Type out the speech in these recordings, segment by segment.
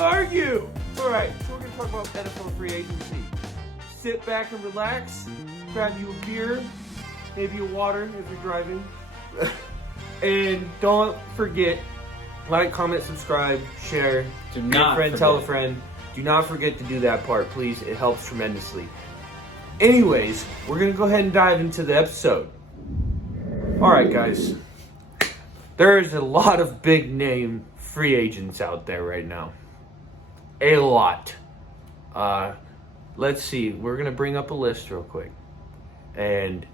argue. All right, so we're gonna talk about NFL free agency. Sit back and relax. Grab you a beer, maybe a water if you're driving, and don't forget, like, comment, subscribe, share. Do not friend, forget. tell a friend. Do not forget to do that part, please. It helps tremendously. Anyways, we're gonna go ahead and dive into the episode. All right, guys. There's a lot of big name free agents out there right now. A lot. Let's see. We're gonna bring up a list real quick, and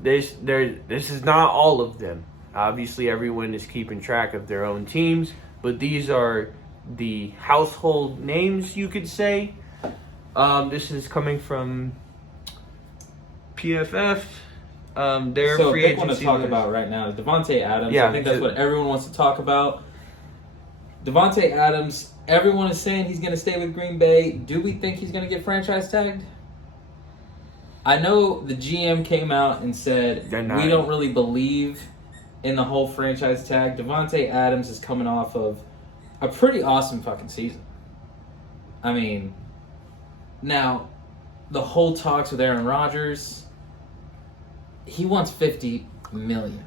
this is not all of them. Obviously, everyone is keeping track of their own teams, but these are the household names, you could say. This is coming from PFF. Their So free big one to agency talk list. about right now is Devontae Adams. Yeah, I think that's what everyone wants to talk about. Devontae Adams, everyone is saying he's going to stay with Green Bay. Do we think he's going to get franchise tagged? I know the GM came out and said we don't really believe in the whole franchise tag. Devontae Adams is coming off of a pretty awesome fucking season. I mean, now, the whole talks with Aaron Rodgers, he wants $50 million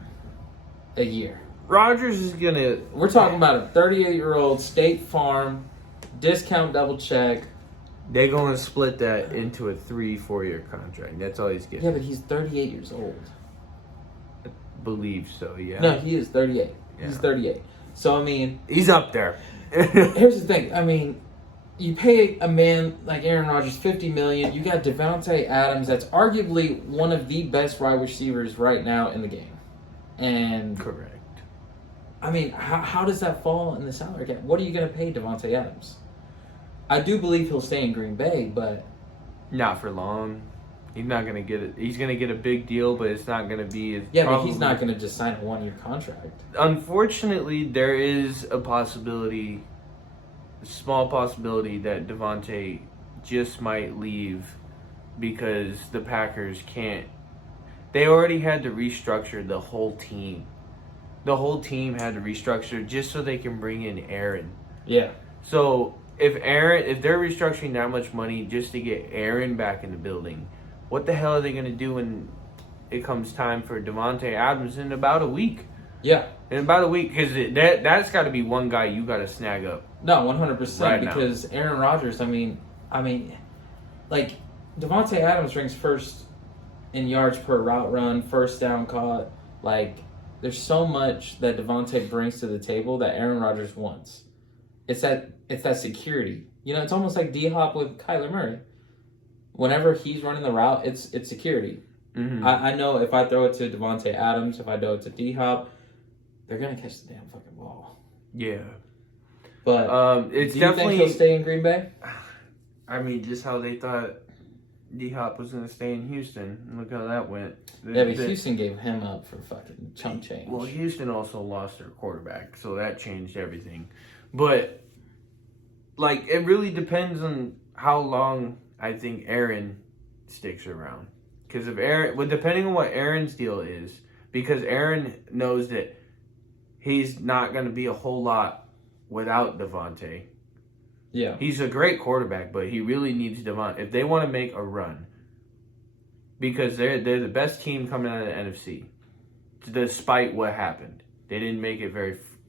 a year. Rodgers is gonna. We're talking about a 38-year-old State Farm discount double check. They're gonna split that into a 3-4 year contract. That's all he's getting. Yeah, but he's 38 years old. Believe so, yeah. No, he is 38. Yeah. He's 38. So, I mean, He's up there. here's the thing. I mean, you pay a man like Aaron Rodgers $50 million. You got Devontae Adams, that's arguably one of the best wide receivers right now in the game. And Correct. I mean, how does that fall in the salary cap? What are you going to pay Devontae Adams? I do believe he'll stay in Green Bay, but Not for long. He's not gonna get it. He's gonna get a big deal, but it's not gonna be as. yeah, but he's not going to just sign a 1-year contract. Unfortunately, there is a possibility, a small possibility, that Devontae just might leave because the Packers can't. They already had to restructure the whole team. The whole team had to restructure just so they can bring in Aaron. Yeah. So if they're restructuring that much money just to get Aaron back in the building, what the hell are they going to do when it comes time for Devontae Adams in about a week? Yeah. In about a week, because that's got to be one guy you got to snag up. No, 100%. Right now. Because Aaron Rodgers, I mean, like, Devontae Adams ranks first in yards per route run, first down caught. Like, there's so much that Devontae brings to the table that Aaron Rodgers wants. It's that security. You know, it's almost like D-Hop with Kyler Murray. Whenever he's running the route, it's security. Mm-hmm. I know if I throw it to Devontae Adams, if I throw it to D-Hop, they're going to catch the damn fucking ball. Yeah. But It's do you definitely. think he'll stay in Green Bay? I mean, just how they thought D-Hop was going to stay in Houston. Look how that went. Yeah, but Houston gave him up for fucking chump change. Well, Houston also lost their quarterback, so that changed everything. But, like, it really depends on how long I think Aaron sticks around. Because if Aaron, well, depending on what Aaron's deal is, because Aaron knows that he's not going to be a whole lot without Devontae. Yeah. He's a great quarterback, but he really needs Devontae if they want to make a run. Because they're the best team coming out of the NFC, despite what happened. They didn't make it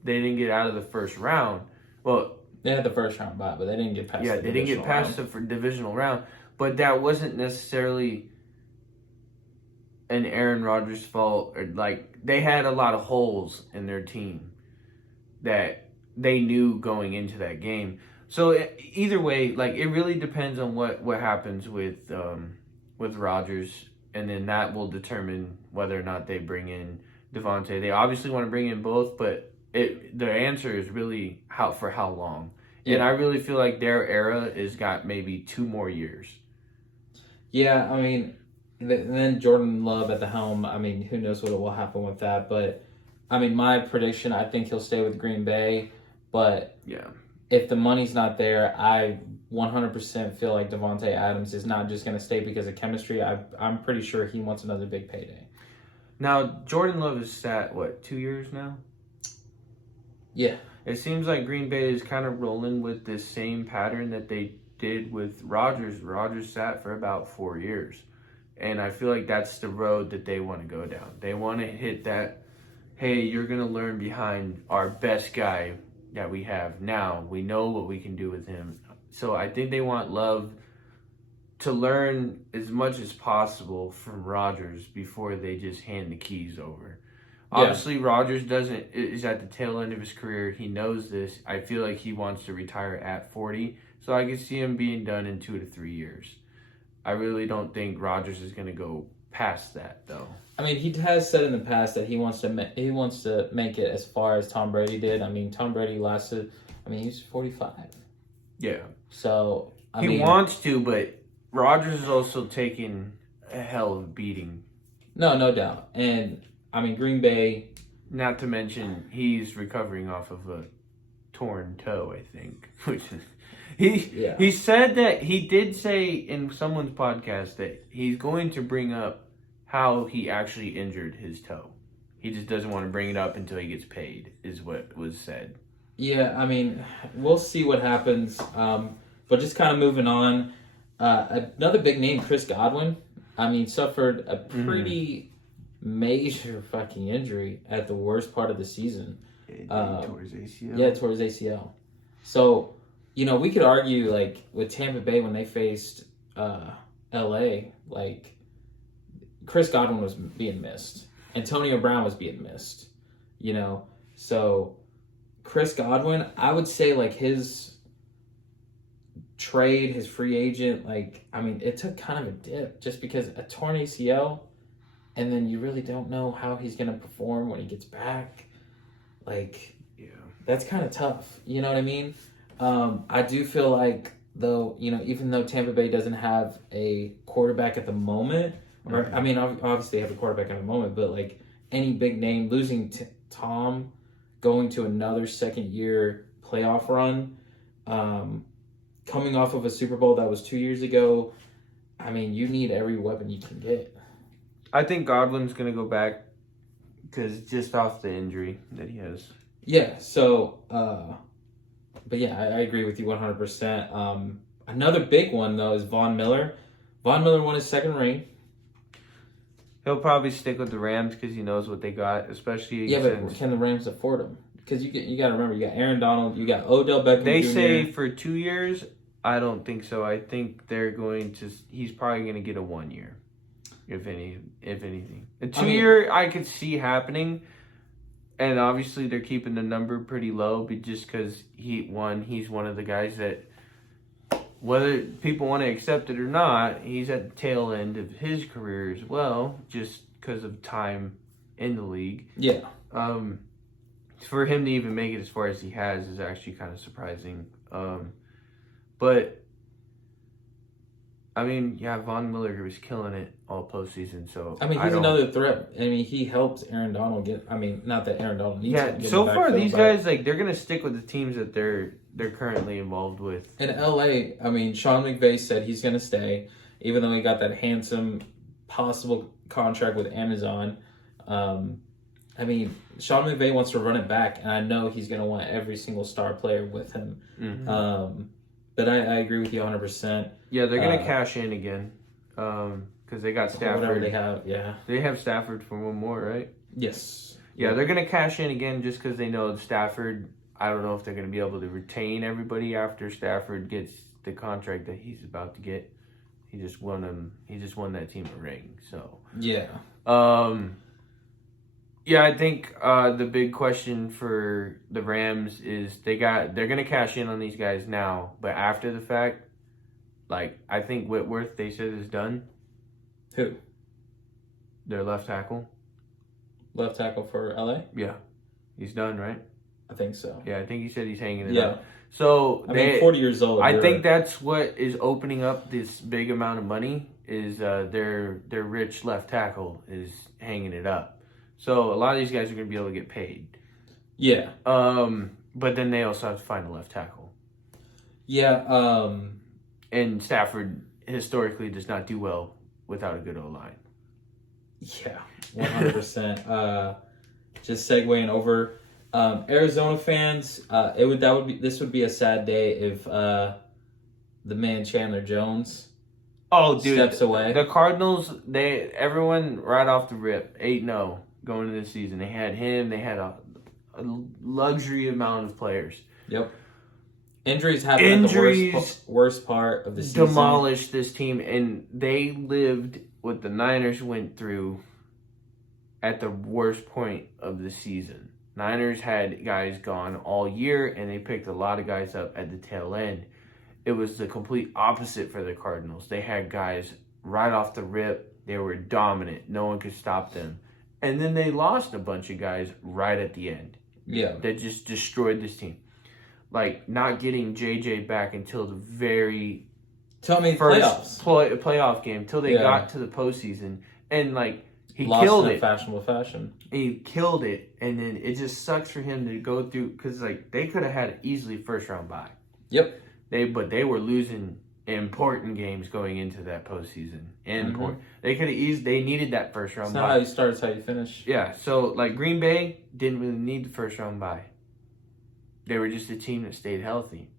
They didn't get out of the first round. Well, They had the first round bye, but they didn't get past yeah, the they didn't get past the divisional round. But that wasn't necessarily an Aaron Rodgers fault. Or like, they had a lot of holes in their team that they knew going into that game. So either way, like, it really depends on what happens with Rodgers, and then that will determine whether or not they bring in Devontae. They obviously want to bring in both, but the answer is really for how long. Yeah. And I really feel like their era has got maybe 2 more years. Yeah, I mean, then Jordan Love at the helm. I mean, who knows what will happen with that? But I mean, my prediction, I think he'll stay with Green Bay. But Yeah. if the money's not there, I 100% feel like Devontae Adams is not just going to stay because of chemistry. I'm pretty sure he wants another big payday. Now, Jordan Love is sat, 2 years now? Yeah. It seems like Green Bay is kind of rolling with this same pattern that they did with Rodgers. Rodgers sat for about 4 years. And I feel like that's the road that they want to go down. They want to hit that, hey, you're going to learn behind our best guy that we have now. We know what we can do with him. So I think they want Love to learn as much as possible from Rodgers before they just hand the keys over. Yeah. Obviously, Rodgers is at the tail end of his career. He knows this. I feel like he wants to retire at 40, so I can see him being done in 2 to 3 years. I really don't think Rodgers is going to go past that, though. I mean, he has said in the past that he wants to make it as far as Tom Brady did. I mean, Tom Brady lasted. I mean, he's 45. Yeah, So he wants to, but Rodgers is also taking a hell of a beating. No doubt. And I mean, Green Bay. Not to mention, he's recovering off of a torn toe, I think. Which is, he said that he did say in someone's podcast that he's going to bring up how he actually injured his toe. He just doesn't want to bring it up until he gets paid, is what was said. Yeah, I mean, we'll see what happens. But just kind of moving on. Another big name, Chris Godwin. I mean, suffered a pretty major fucking injury at the worst part of the season. Tore his ACL. Yeah, tore his ACL. So, we could argue, like, with Tampa Bay when they faced LA, like, Chris Godwin was being missed. Antonio Brown was being missed. So Chris Godwin, I would say, like, his trade, his free agent, like, I mean, it took kind of a dip just because a torn ACL, and then you really don't know how he's going to perform when he gets back. Like, yeah, that's kind of tough. You know what I mean? I do feel like, though, even though Tampa Bay doesn't have a quarterback at the moment, or, I mean, obviously they have a quarterback at the moment, but, like, any big name, losing Tom, going to another second-year playoff run, coming off of a Super Bowl that was 2 years ago, I mean, you need every weapon you can get. I think Godwin's going to go back because just off the injury that he has. Yeah, so, but yeah, I agree with you 100%. Another big one, though, is Von Miller. Von Miller won his second ring. He'll probably stick with the Rams because he knows what they got, especially but can the Rams afford him? Because you got to remember, you got Aaron Donald, you got Odell Beckham They Jr. say for 2 years. I don't think so. I think they're going to. He's probably going to get a 1 year, if anything. A 2 year, I could see happening, and obviously they're keeping the number pretty low, but just because he's one of the guys that, whether people want to accept it or not, he's at the tail end of his career as well, just because of time in the league. Yeah. For him to even make it as far as he has is actually kind of surprising. But, I mean, yeah, Von Miller was killing it all postseason. So I mean, he's another threat. I mean, he helps Aaron Donald get. I mean, not that Aaron Donald needs to get so far these guys, like, they're gonna stick with the teams that they're currently involved with. In LA, I mean, Sean McVay said he's gonna stay, even though he got that handsome possible contract with Amazon. I mean, Sean McVay wants to run it back, and I know he's gonna want every single star player with him. Mm-hmm. But I agree with you 100%. Yeah, they're gonna cash in again, because they got Stafford. Whatever they have, yeah. They have Stafford for one more, right? Yes. Yeah, they're gonna cash in again just because they know Stafford. I don't know if they're gonna be able to retain everybody after Stafford gets the contract that he's about to get. He just won that team a ring. So yeah. Yeah, I think the big question for the Rams is they're gonna cash in on these guys now, but after the fact, like, I think Whitworth, they said, is done. Who? Their left tackle. Left tackle for LA? Yeah, he's done, right? I think so. Yeah, I think he said he's hanging it up. So I mean, 40 years old. I think that's what is opening up this big amount of money is their rich left tackle is hanging it up. So a lot of these guys are going to be able to get paid. Yeah. But then they also have to find a left tackle. Yeah. And Stafford historically does not do well without a good O-line. Yeah, 100%. Just segueing over. Arizona fans, this would be a sad day if the man Chandler Jones Oh, dude, steps away. The Cardinals, everyone right off the rip, 8-0 going into the season. They had him. They had a luxury amount of players. Yep. Injuries happened at the worst part of the season. Demolished this team, and they lived what the Niners went through at the worst point of the season. Niners had guys gone all year, and they picked a lot of guys up at the tail end. It was the complete opposite for the Cardinals. They had guys right off the rip. They were dominant. No one could stop them. And then they lost a bunch of guys right at the end. Yeah. That just destroyed this team. Like, not getting JJ back until the very first playoff game, until they got to the postseason. And, like, he lost killed in it. A fashionable fashion. He killed it. And then it just sucks for him to go through, because, like, they could have had easily first-round bye. Yep. But they were losing important games going into that postseason. They could have they needed that first round bye. It's not not how you start, it's how you finish. Yeah, so like Green Bay didn't really need the first round bye. They were just a team that stayed healthy.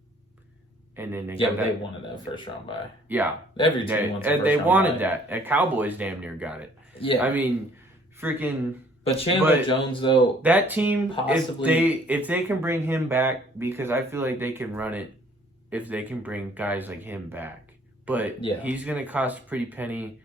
And then they wanted that first round bye. Yeah. Every team wants a first round bye. They wanted that. The Cowboys damn near got it. Yeah. I mean, freaking But Chandler Jones, though, that team, possibly if they can bring him back, because I feel like they can run it if they can bring guys like him back. But he's going to cost a pretty penny.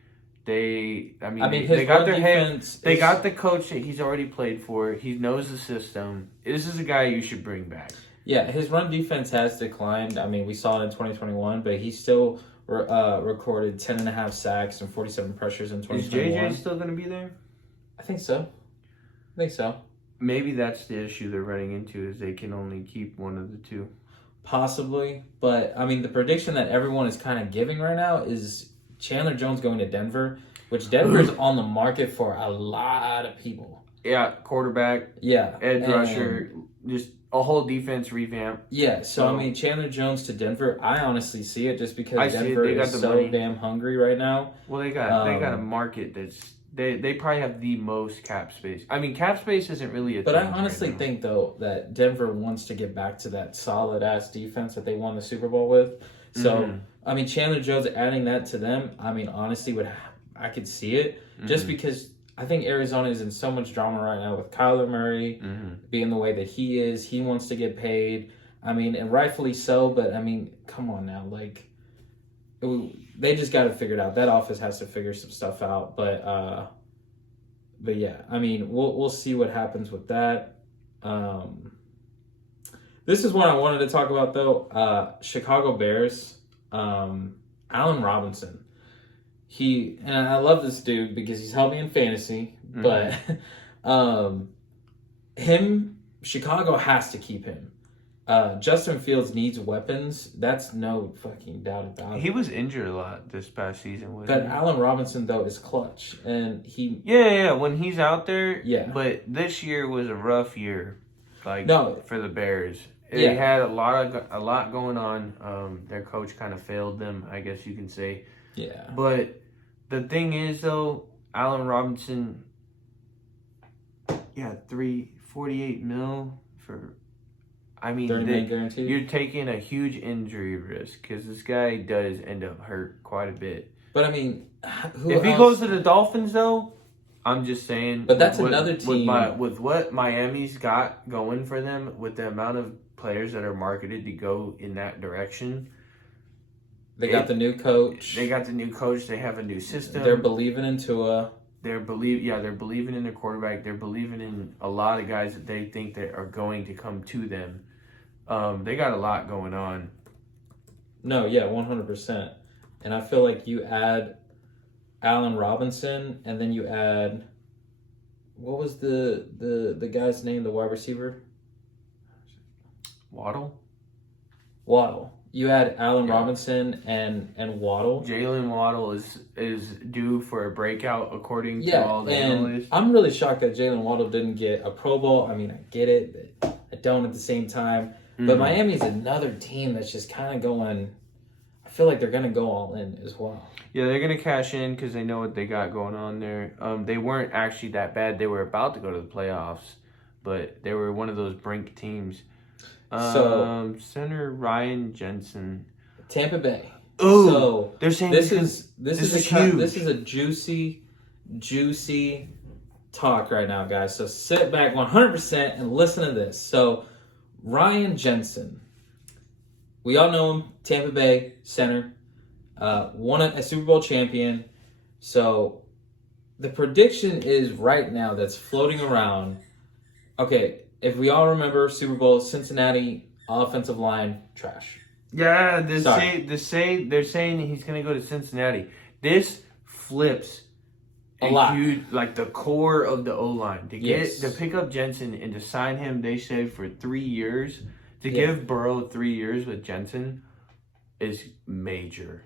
They got their head. They got the coach that he's already played for. He knows the system. This is a guy you should bring back. Yeah, his run defense has declined. I mean, we saw it in 2021, but he still recorded 10.5 sacks and 47 pressures in 2021. Is JJ still going to be there? I think so. Maybe that's the issue they're running into, is they can only keep one of the two. Possibly, but I mean, the prediction that everyone is kind of giving right now is Chandler Jones going to Denver, which Denver is on the market for a lot of people. Yeah, quarterback. Yeah, edge rusher, just a whole defense revamp. Yeah, so I mean, Chandler Jones to Denver, I honestly see it just because Denver is so money. Damn hungry right now. Well, they got a market that's. They probably have the most cap space. I mean, cap space isn't really a thing. But I honestly think, though, that Denver wants to get back to that solid-ass defense that they won the Super Bowl with. So, I mean, Chandler Jones adding that to them, I mean, honestly, I could see it. Just because I think Arizona is in so much drama right now with Kyler Murray being the way that he is. He wants to get paid. I mean, and rightfully so, but, I mean, come on now. Like, they just got to figure it out. That office has to figure some stuff out. But yeah, I mean, we'll see what happens with that. This is one I wanted to talk about, though. Chicago Bears, Allen Robinson. And I love this dude because he's helped me in fantasy, but Chicago has to keep him. Justin Fields needs weapons. That's no fucking doubt about it. He was injured a lot this past season. But Allen Robinson, though, is clutch. And he... Yeah, when he's out there. Yeah. But this year was a rough year, for the Bears. They had a lot going on. Their coach kind of failed them, I guess you can say. Yeah. But the thing is, though, Allen Robinson, 48 mil for... I mean, you're taking a huge injury risk because this guy does end up hurt quite a bit. But I mean, if he goes to the Dolphins, though, I'm just saying. But that's another team. With what Miami's got going for them, with the amount of players that are marketed to go in that direction. They got the new coach. They got the new coach. They have a new system. They're believing in Tua. They're believing in their quarterback. They're believing in a lot of guys that they think that are going to come to them. They got a lot going on. No, yeah, 100%. And I feel like you add Allen Robinson, and then you add, what was the guy's name, the wide receiver? Waddle. You add Allen Robinson and Waddle. Jalen Waddle is due for a breakout according to all the analysts. I'm really shocked that Jalen Waddle didn't get a Pro Bowl. I mean, I get it, but I don't at the same time. But Miami's another team that's just kind of going... I feel like they're going to go all in as well. Yeah, they're going to cash in because they know what they got going on there. They weren't actually that bad. They were about to go to the playoffs. but they were one of those brink teams. So center Ryan Jensen. Tampa Bay. Ooh, So they're saying this is huge. This is a juicy talk right now, guys. So sit back 100% and listen to this. So Ryan Jensen, we all know him, Tampa Bay center, won a Super Bowl champion. So the prediction is right now that's floating around. Okay, if we all remember Super Bowl, Cincinnati offensive line trash. Yeah, they're saying he's gonna go to Cincinnati. This flips a lot. Huge, like the core of the O line Yes. to pick up Jensen and to sign him. They say for 3 years to Yeah. give Burrow 3 years with Jensen is major.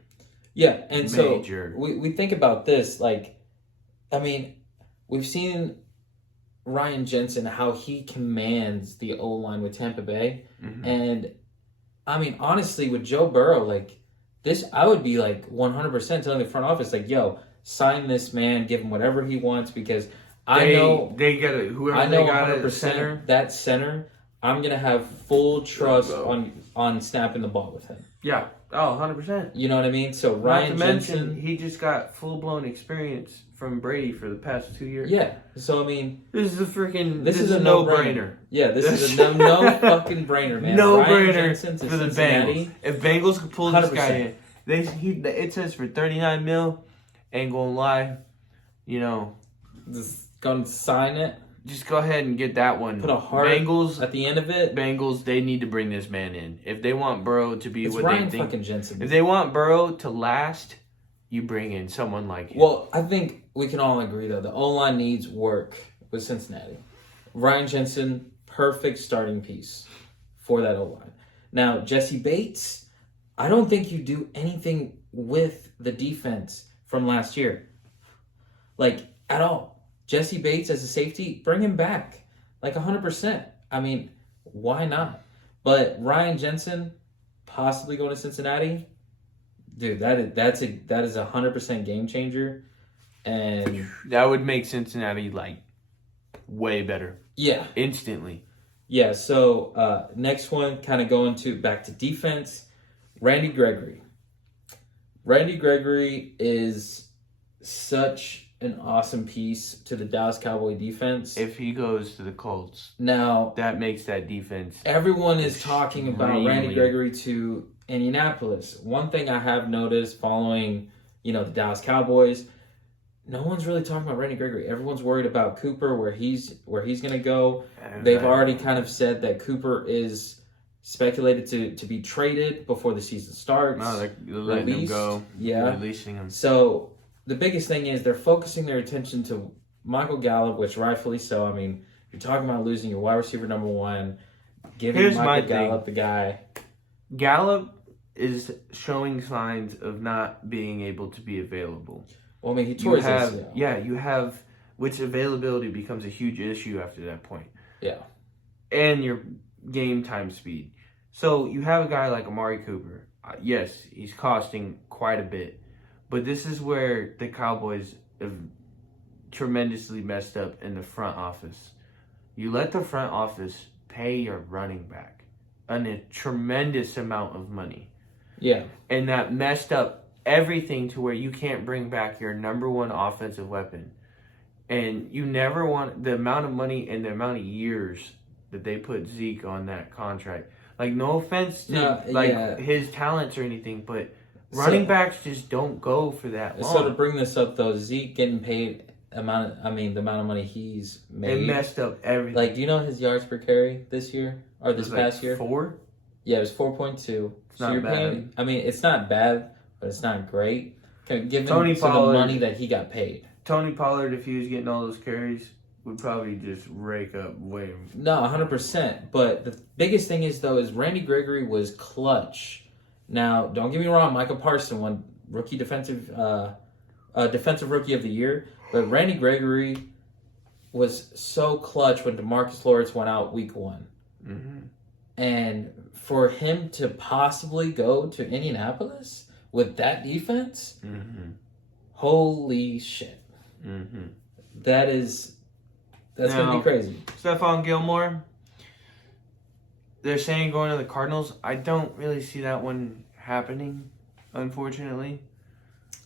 Yeah, and Major. so we think about this. Like, I mean, we've seen Ryan Jensen how he commands the O line with Tampa Bay, and I mean, honestly, with Joe Burrow, like this, I would be like 100% telling the front office, like, yo, sign this man, give him whatever he wants, because I know they got it. Whoever I know they got 100% at center. that center, I'm gonna have full trust on snapping the ball with him. Yeah. Oh, 100%. You know what I mean? So Ryan Jensen, he just got full blown experience from Brady for the past 2 years. yeah. So I mean, This is a freaking. this is a no-brainer. Yeah, this is a no fucking brainer, man. No Ryan brainer Jensen to for the Cincinnati. Bengals. If Bengals could pull this guy 100%. in, it says for 39 mil. Ain't gonna lie, you know, Just gonna sign it. just go ahead and get that one. Put a heart Bengals. at the end of it. Bengals. They need to bring this man in if they want Burrow to be It's what Ryan they think. fucking Jensen. If they want Burrow to last, you bring in someone like him. Well, I think we can all agree though the O-line needs work with Cincinnati. Ryan Jensen, perfect starting piece for that O-line. Now, Jesse Bates, I don't think you do anything with the defense from last year. Like, at all. Jesse Bates as a safety, bring him back. Like 100%. I mean, why not? But Ryan Jensen possibly going to Cincinnati, dude, that is a 100% game changer. And that would make Cincinnati like way better yeah. instantly. Yeah, so next one, kind of going back to defense, Randy Gregory. Randy Gregory is such an awesome piece to the Dallas Cowboy defense. If he goes to the Colts, Now, that makes that defense. everyone is talking about Randy Gregory to Indianapolis. One thing I have noticed following, the Dallas Cowboys, no one's really talking about Randy Gregory. Everyone's worried about Cooper, where he's going to go. They've already kind of said that Cooper is speculated to be traded before the season starts. No, they're letting him go. Yeah. Releasing him. So the biggest thing is they're focusing their attention to Michael Gallup, which rightfully so. I mean, you're talking about losing your wide receiver number one, giving Here's Michael Gallup the guy. Gallup is showing signs of not being able to be available. Well, I mean, he tore his ACL. Yeah, you have, which availability becomes a huge issue after that point. Yeah. And your game time speed. So you have a guy like Amari Cooper. Yes, he's costing quite a bit. But this is where the Cowboys have tremendously messed up in the front office. You let the front office pay your running back a tremendous amount of money. Yeah. And that messed up everything to where you can't bring back your number one offensive weapon. And you never want the amount of money and the amount of years that they put Zeke on that contract. Like, no offense to his talents or anything, but running backs just don't go for that long. So to bring this up though, Zeke getting paid the amount of money he's made. It messed up everything. Like, do you know his yards per carry this year or this past year? 4? Yeah, it was 4.2. So not bad. paying. I mean, it's not bad, but it's not great. Given Tony the Pollard, money that he got paid. Tony Pollard, if he was getting all those carries, would probably just rake up way. No, 100%. But the biggest thing is Randy Gregory was clutch. Now, don't get me wrong, Michael Parsons won defensive rookie of the year, but Randy Gregory was so clutch when DeMarcus Lawrence went out week 1. Mm-hmm. And for him to possibly go to Indianapolis with that defense, Mm-hmm. holy shit. Mm-hmm. That is That's going to be crazy. Stephon Gilmore, they're saying going to the Cardinals. I don't really see that one happening, unfortunately.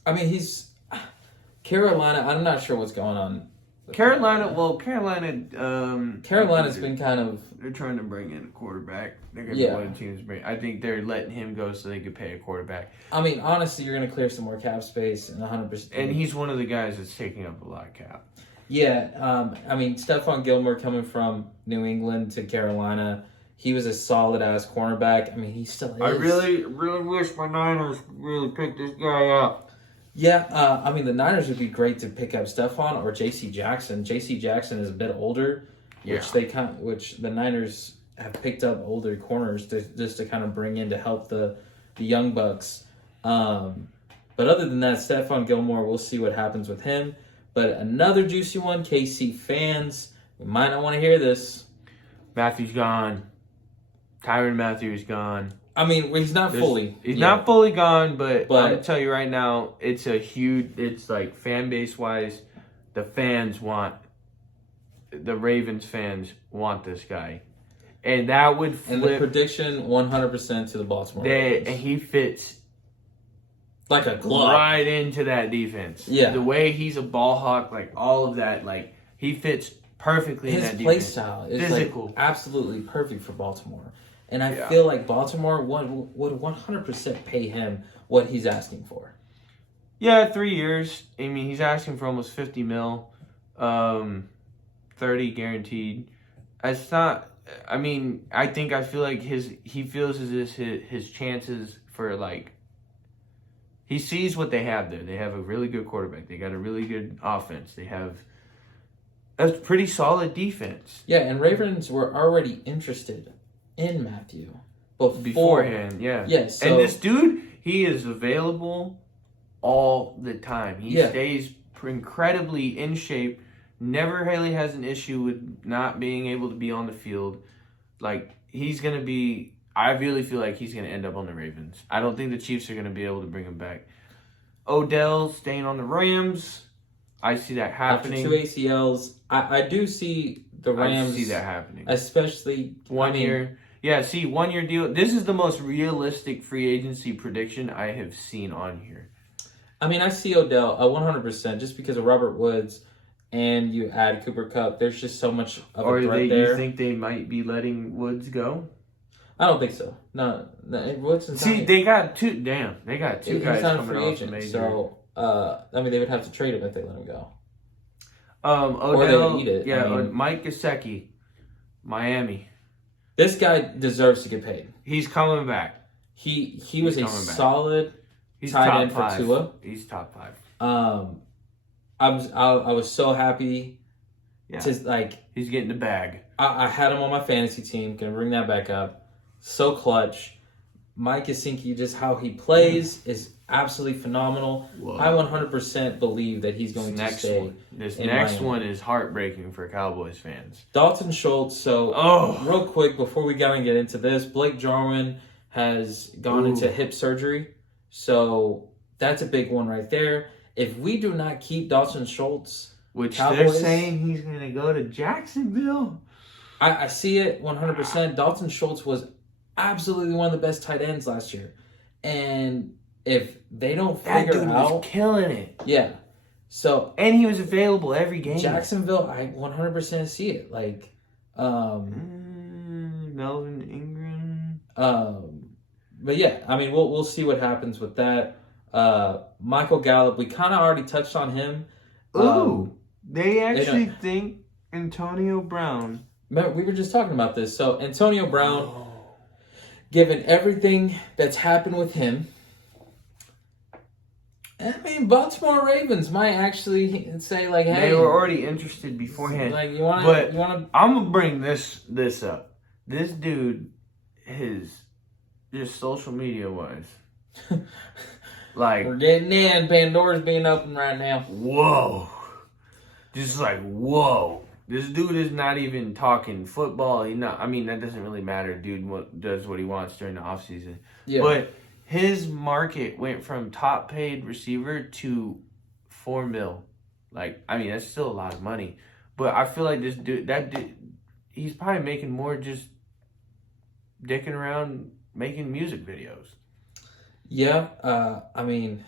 I mean, he's Carolina. I'm not sure what's going on. Carolina's been kind of. They're trying to bring in a quarterback. They're going to Yeah. be one of the teams bring. I think they're letting him go so they could pay a quarterback. I mean, honestly, you're going to clear some more cap space and 100%. And he's one of the guys that's taking up a lot of cap. Yeah, I mean, Stephon Gilmore coming from New England to Carolina, he was a solid-ass cornerback. I mean, he still is. I really wish my Niners really picked this guy up. Yeah, I mean, the Niners would be great to pick up Stephon or J.C. Jackson. J.C. Jackson is a bit older, which the Niners have picked up older corners just to kind of bring in to help the young bucks. But other than that, Stephon Gilmore, we'll see what happens with him. But another juicy one, KC fans, we might not want to hear this. Matthew's gone. Tyrann Matthews gone. I mean, he's not fully. He's not fully gone, but I'm But- gonna tell you right now, it's like fan base wise, the Ravens fans want this guy, and that would And the flip. prediction, 100% to the Baltimore And Ravens. he fits Like a glove. right into that defense. Yeah. The way he's a ball hawk, like all of that, like he fits perfectly in His that play defense. style is Physical. like absolutely perfect for Baltimore. And I Yeah. feel like Baltimore would 100% pay him what he's asking for. Yeah, 3 years. I mean, he's asking for almost 50 mil, 30 guaranteed. It's not. I mean, I feel like he feels as if his chances for like. He sees what they have there. They have a really good quarterback. They got a really good offense. They have a pretty solid defense. Yeah, and Ravens were already interested in Matthew Beforehand, yeah. Yeah, so And this dude, he is available all the time. He stays incredibly in shape. Never really has an issue with not being able to be on the field. Like, he's going to be... I really feel like he's going to end up on the Ravens. I don't think the Chiefs are going to be able to bring him back. Odell staying on the Rams. I see that happening. after 2 ACLs, I do see the Rams. I see that happening. Especially 1 year. Yeah, see, 1 year deal. This is the most realistic free agency prediction I have seen on here. I mean, I see Odell 100% just because of Robert Woods, and you add Cooper Kupp. There's just so much of a threat there. You think they might be letting Woods go? I don't think so. No, Woods is See, they got two. Damn, they got two guys he's not a coming free off agent, the major. so I mean, they would have to trade him if they let him go. Odell, or they would eat it. Yeah, I mean, Mike Gesicki, Miami. This guy deserves to get paid. He's coming back. He was a coming back. solid He's tight top end for five. Tua. He's top 5. I was so happy Yeah. to like. He's getting the bag. I had him on my fantasy team. Gonna bring that back up. So clutch. Mike Gesicki, just how he plays is absolutely phenomenal. Whoa. I 100% believe that he's going to stay. This in next Miami. one is heartbreaking for Cowboys fans. Dalton Schultz. So real quick before we gotta get into this, Blake Jarwin has gone into hip surgery. So that's a big one right there. If we do not keep Dalton Schultz, Which Cowboys, they're saying he's going to go to Jacksonville. I see it 100%. Dalton Schultz was absolutely one of the best tight ends last year. And if they don't That figure dude out... was killing it. Yeah. So... And he was available every game. Jacksonville, I 100% see it. Like... Melvin Ingram. But yeah, I mean, we'll see what happens with that. Michael Gallup, we kind of already touched on him. They actually think Antonio Brown. Remember, we were just talking about this. So Antonio Brown, given everything that's happened with him, I mean, Baltimore Ravens might actually say like, "Hey, They were already interested beforehand. like you want But to." I'm gonna bring this up. This dude, just social media wise, like We're getting in. Pandora's being opened right now. whoa, just like whoa. This dude is not even talking football. I mean, that doesn't really matter. Dude does what he wants during the offseason. Yeah. But his market went from top paid receiver to $4 million. Like, I mean, that's still a lot of money. But I feel like this dude, he's probably making more just dicking around making music videos. Yeah, I mean,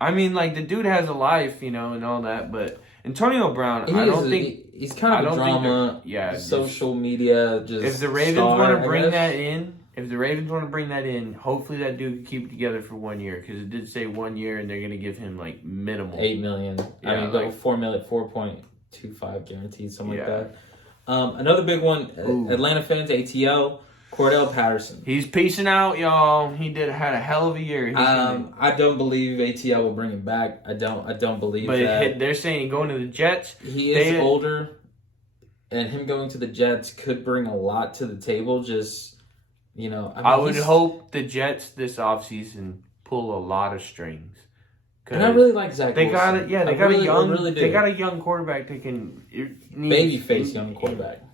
like the dude has a life, and all that. But Antonio Brown, I don't think he's kind of a drama. Social media. Just if the Ravens want to bring that in. If the Ravens want to bring that in, hopefully that dude can keep it together for 1 year, because it did say 1 year, and they're gonna give him like minimal $8 million. Yeah, like 4 million, 4.25 guaranteed, something like that. Another big one, Atlanta fans, ATL, Cordell Patterson. He's peacing out, y'all. He had a hell of a year. I don't believe ATL will bring him back. I don't believe that. But they're saying going to the Jets. He is older, and him going to the Jets could bring a lot to the table. Just. I would hope the Jets this offseason pull a lot of strings. And I really like Zach They Wilson. They got a young quarterback that can babyface young quarterback.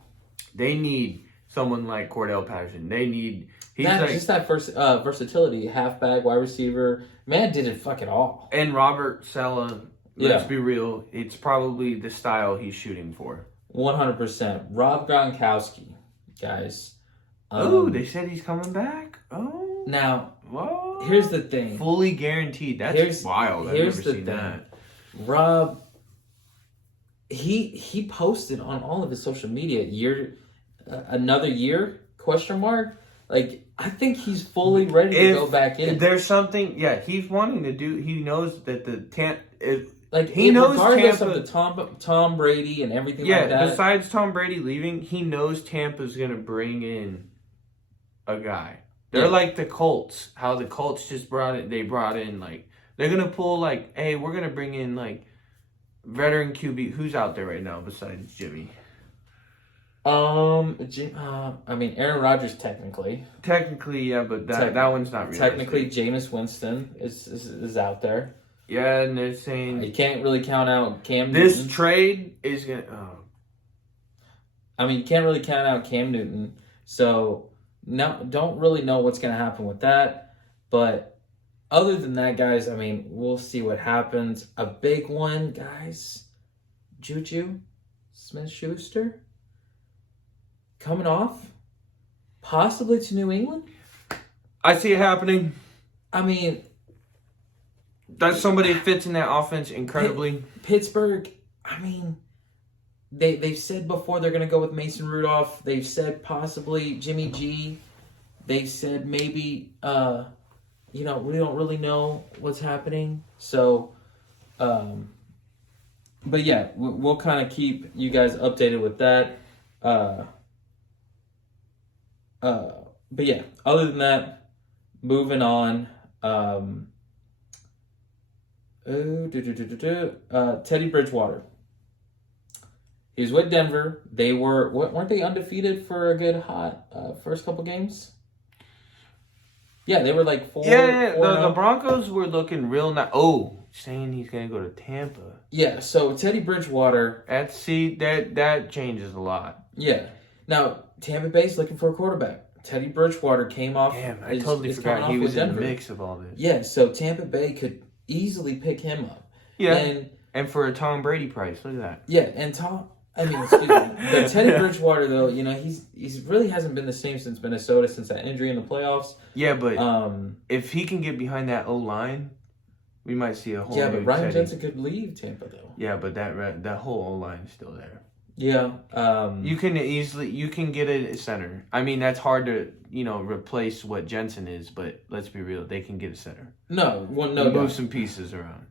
They need someone like Cordell Patterson. Just that first versatility, halfback, wide receiver. Man did it fuck it all. And Robert Saleh, let's be real, it's probably the style he's shooting for. 100%. Rob Gronkowski, guys. They said he's coming back. Oh, now, whoa. Here's the thing. Fully guaranteed. That's wild. I've never seen that. Rob, he posted on all of his social media, another year, question mark. Like, I think he's fully ready to go back in. There's something, he's wanting to do. He knows that regardless of the Tom Brady and everything like that. Besides Tom Brady leaving, he knows Tampa's going to bring in a guy. They're like the Colts. How the Colts just brought in, they're going to pull like, hey, we're going to bring in like veteran QB. Who's out there right now besides Jimmy? Aaron Rodgers technically. Technically, yeah, but that one's not realistic. Technically, Jameis Winston is out there. Yeah, and they're saying you can't really count out Cam Newton. This Newton. trade is gonna. You can't really count out Cam Newton. So don't really know what's gonna happen with that. But other than that, guys, we'll see what happens. A big one, guys. Juju Smith-Schuster coming off, possibly to New England. I see it happening. That somebody fits in that offense incredibly. Pittsburgh, they've said before they're going to go with Mason Rudolph. They've said possibly Jimmy G. They've said maybe, we don't really know what's happening. So, but yeah, we'll kind of keep you guys updated with that. But yeah, other than that, moving on. Teddy Bridgewater. He's with Denver. They weren't they undefeated for a good hot first couple games? Yeah, they were like 4. Yeah, the Broncos were looking real nice. Saying he's gonna go to Tampa. Yeah, so Teddy Bridgewater. That changes a lot. Yeah. Now Tampa Bay's looking for a quarterback. Teddy Bridgewater came off. Damn, I totally forgot he was in the mix of all this. Yeah, so Tampa Bay could easily pick him up. Yeah, and for a Tom Brady price, look at that. Yeah, and excuse me. But Teddy Bridgewater, though, he's really hasn't been the same since Minnesota, since that injury in the playoffs. Yeah, but if he can get behind that O-line, we might see a whole new but Ryan Jensen could leave Tampa, though. Yeah, but that whole O-line is still there. Yeah. You can get a center. That's hard to, replace what Jensen is, but let's be real, they can get a center. No. Move some pieces around.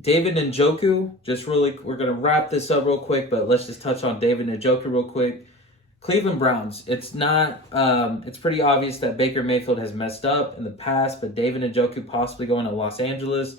David Njoku, we're going to wrap this up real quick, but let's just touch on David Njoku real quick. Cleveland Browns, it's pretty obvious that Baker Mayfield has messed up in the past, but David Njoku possibly going to Los Angeles.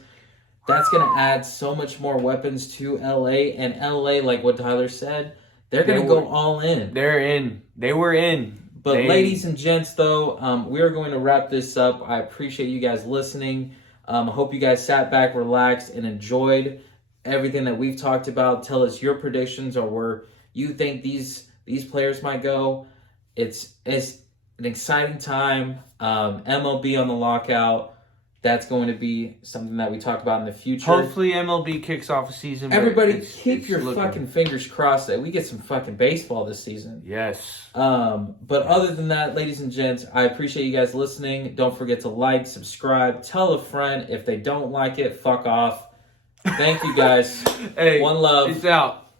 That's going to add so much more weapons to LA, and LA, like what Tyler said, they're going to go all in. They're in. They were in. But ladies and gents, though, we are going to wrap this up. I appreciate you guys listening. I hope you guys sat back, relaxed, and enjoyed everything that we've talked about. Tell us your predictions or where you think these players might go. It's an exciting time. MLB on the lockout. That's going to be something that we talk about in the future. Hopefully MLB kicks off a season. but Everybody, it's keep your looking- fucking fingers crossed that we get some fucking baseball this season. Yes. But other than that, ladies and gents, I appreciate you guys listening. Don't forget to like, subscribe, tell a friend. If they don't like it, fuck off. Thank you guys. Hey, One love. Peace out.